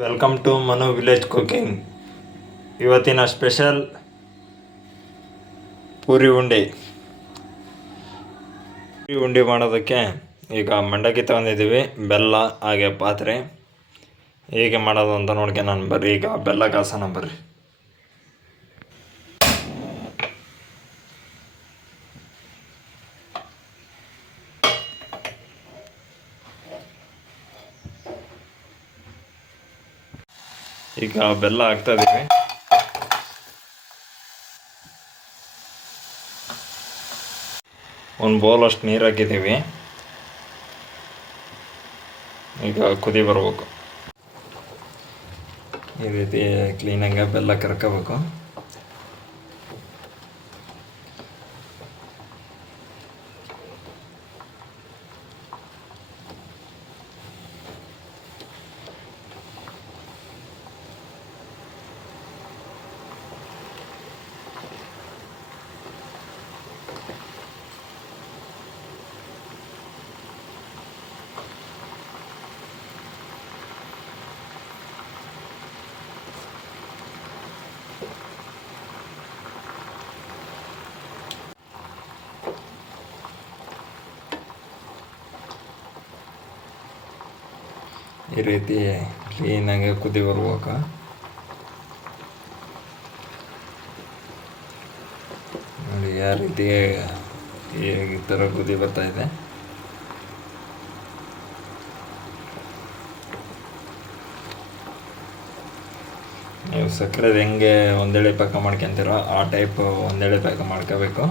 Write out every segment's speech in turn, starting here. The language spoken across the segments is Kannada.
Welcome to Manu village cooking ಇವತ್ತಿನ ಸ್ಪೆಷಲ್ ಪೂರಿ ಉಂಡೆ. ಪೂರಿ ಉಂಡೆ ಮಾಡೋದಕ್ಕೆ ಈಗ ಮಂಡಕ್ಕಿ ತಗೊಂಡಿದ್ದೀವಿ, ಬೆಲ್ಲ, ಹಾಗೆ ಪಾತ್ರೆ. ಹೇಗೆ ಮಾಡೋದು ಅಂತ ನೋಡ್ಕೆ ನಾನು ಬರ್ರಿ. ಈಗ ಬೆಲ್ಲ ಕಾಸನ ಬರ್ರಿ. ಈಗ ಬೆಲ್ಲ ಹಾಕ್ತಾ ಇದ್ದೀವಿ ಒಂದು ಬೌಲ್ ಅಷ್ಟು ನೀರು ಹಾಕಿದ್ದೀವಿ ಈಗ ಕುದಿ ಬರಬೇಕು. ಈ ರೀತಿ ಕ್ಲೀನಾಗಿ ಬೆಲ್ಲ ಕರ್ಕೋಬೇಕು. ಈ ರೀತಿ ಕ್ಲೀನಾಗಿ ಕುದಿ ಬರ್ಬೇಕು ನೋಡಿ ಯಾವ ರೀತಿ ಈ ಥರ ಕುದಿ ಬರ್ತಾ ಇದೆ. ನೀವು ಸಕ್ಕರೆದು ಹೆಂಗೆ ಒಂದೇಳೆ ಪಾಕ ಮಾಡ್ಕೊಂತೀರೋ ಆ ಟೈಪ್ ಒಂದೇಳೆ ಪಾಕ ಮಾಡ್ಕೋಬೇಕು.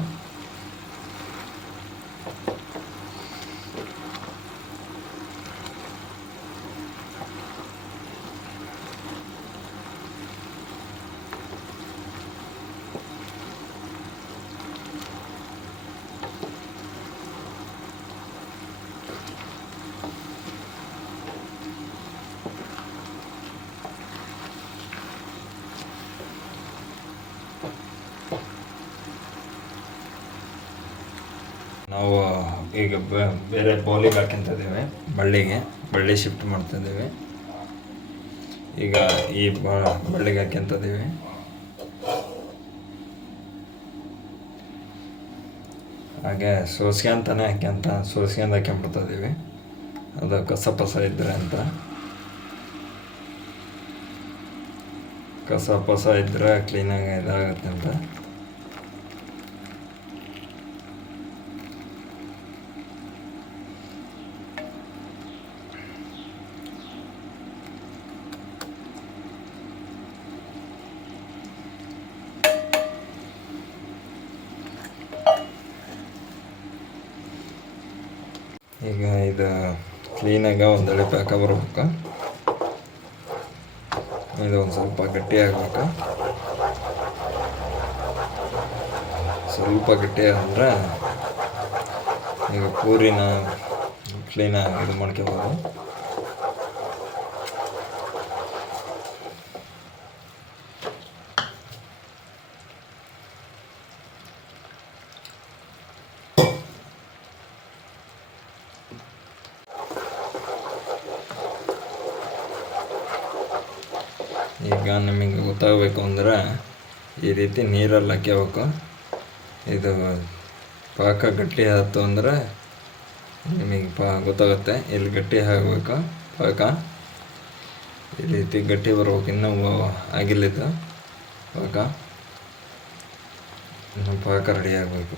ನಾವು ಈಗ ಬೇರೆ ಬೌಲಿಗೆ ಹಾಕ್ಯಂತ ಇದ್ದೀವಿ. ಬಳ್ಳಿಗೆ, ಬಳ್ಳಿ ಶಿಫ್ಟ್ ಮಾಡ್ತಾ ಇದ್ದೀವಿ. ಈಗ ಈ ಬಳ್ಳಿಗೆ ಹಾಕ್ಯಂತ ಇದ್ದೀವಿ. ಹಾಗೆ ಸೋಸ್ಕೊಂತಾನೆ ಹಾಕ್ಯಂತ ಸೋಸ್ಕೊಂಡ್ ಹಾಕ್ಯಂಬಿಡ್ತಾ ಇದ್ದೀವಿ. ಅದು ಕಸ ಪಸ ಇದ್ರೆ ಅಂತ. ಕಸ ಪಸ ಇದ್ರೆ ಕ್ಲೀನಾಗಿ ಇದಾಗುತ್ತೆ ಅಂತ. ಈಗ ಇದು ಕ್ಲೀನಾಗಿ ಒಂದೆಳೆ ಪ್ಯಾಕ ಬರ್ಬೇಕು ಇದು ಒಂದು ಸ್ವಲ್ಪ ಗಟ್ಟಿ ಆಗ್ಬೇಕು. ಸ್ವಲ್ಪ ಗಟ್ಟಿ ಅಂದ್ರೆ ಈಗ ಪೂರಿನ ಕ್ಲೀನಾಗಿ ಇದು ಮಾಡ್ಕೋಬೋದು. ಈಗ ನಿಮಗೆ ಗೊತ್ತಾಗಬೇಕು ಅಂದ್ರೆ ಈ ರೀತಿ ನೀರಲ್ಲಿ ಹಾಕ್ಯಬೇಕು. ಇದು ಪಾಕ ಗಟ್ಟಿ ಆಯ್ತು ಅಂದರೆ ನಿಮಗೆ ಪಾ ಗೊತ್ತಾಗುತ್ತೆ. ಇಲ್ಲಿ ಗಟ್ಟಿ ಆಗಬೇಕು ಪಾಕ. ಈ ರೀತಿ ಗಟ್ಟಿ ಬರ್ಬೇಕು. ಇನ್ನೂ ಆಗಿಲ್ಲ ಇದು ಪಾಕ. ಪಾಕ ರೆಡಿ ಆಗಬೇಕು.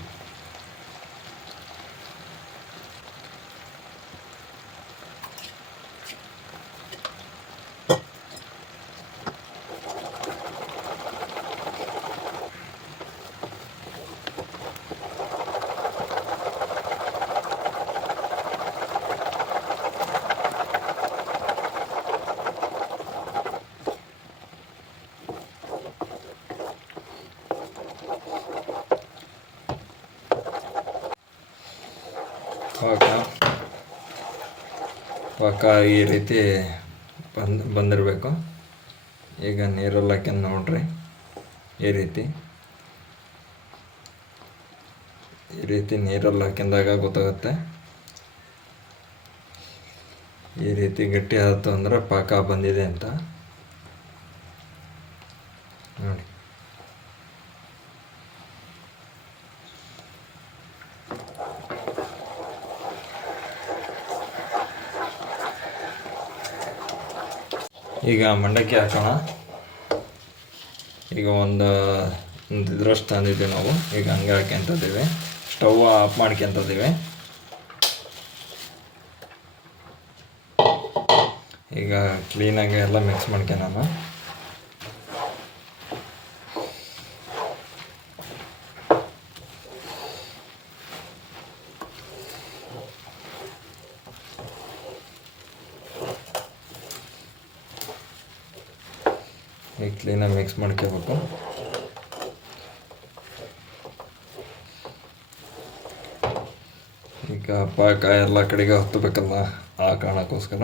ಪಾಕ ಪಾಕ ಈ ರೀತಿ ಬಂದ್, ಬಂದಿರಬೇಕು. ಈಗ ನೀರಲ್ಲಿ ಹಾಕ್ಯಂಡು ನೋಡ್ರಿ, ಈ ರೀತಿ. ಈ ರೀತಿ ನೀರಲ್ಲಿ ಹಾಕಿದಾಗ ಗೊತ್ತಾಗುತ್ತೆ. ಈ ರೀತಿ ಗಟ್ಟಿ ಆಯಿತು ಅಂದರೆ ಪಾಕ ಬಂದಿದೆ ಅಂತ. ಈಗ ಮಂಡಕ್ಕಿ ಹಾಕೋಣ. ಈಗ ಒಂದು ಒಂದು ಇದ್ರಷ್ಟು ತಂದಿದ್ದೀವಿ ನಾವು. ಈಗ ಹಂಗೆ ಹಾಕ್ಯಂತದ್ದೀವಿ ಸ್ಟವ್ ಆಫ್ ಮಾಡ್ಕೊಂತದ್ದೀವಿ ಈಗ ಕ್ಲೀನಾಗಿ ಎಲ್ಲ ಮಿಕ್ಸ್ ಮಾಡ್ಕೊಳೋಣ ಈಗ ಕ್ಲೀನಾಗಿ ಮಿಕ್ಸ್ ಮಾಡ್ಕೋಬೇಕು. ಈಗ ಪಾಕ ಎಲ್ಲ ಕಡೆಗೆ ಹತ್ತಬೇಕಲ್ಲ ಆ ಕಾರಣಕ್ಕೋಸ್ಕರ.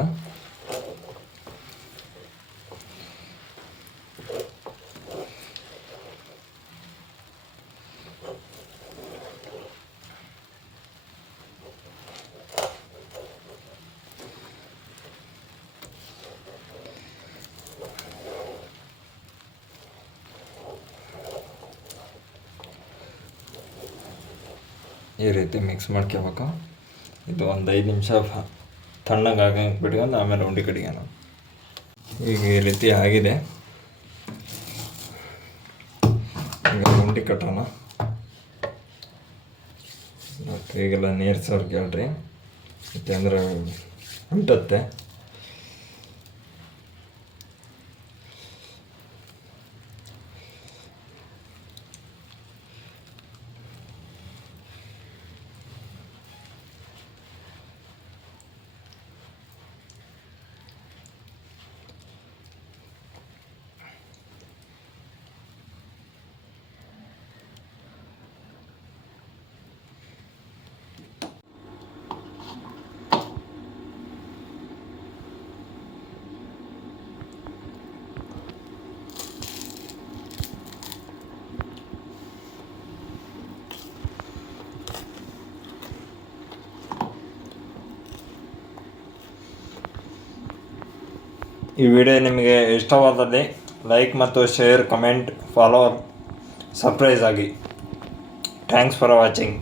ಈ ರೀತಿ ಮಿಕ್ಸ್ ಮಾಡ್ಕೋಬೇಕು. ಇದು ಒಂದು ಐದು ನಿಮಿಷ ತಣ್ಣಗೆ ಬಿಟ್ಕೊಂಡು ಆಮೇಲೆ ಉಂಡೆ ಕಡಿಗೋಣ ಈಗ ಈ ರೀತಿ ಆಗಿದೆ. ಈಗ ಉಂಡೆ ಕಟ್ಟೋಣ. ಈಗೆಲ್ಲ ನೀರು ಸೋರ್ ಕೇಳ್ರಿ ಯಾಕೆಂದ್ರೆ ಅಂಟತ್ತೆ ಈ ವಿಡಿಯೋ ನಿಮಗೆ ಇಷ್ಟವಾದಲ್ಲಿ ಲೈಕ್ ಮತ್ತು ಶೇರ್ ಕಮೆಂಟ್ ಫಾಲೋ ಸರ್ಪ್ರೈಸ್ ಆಗಿ. Thanks for watching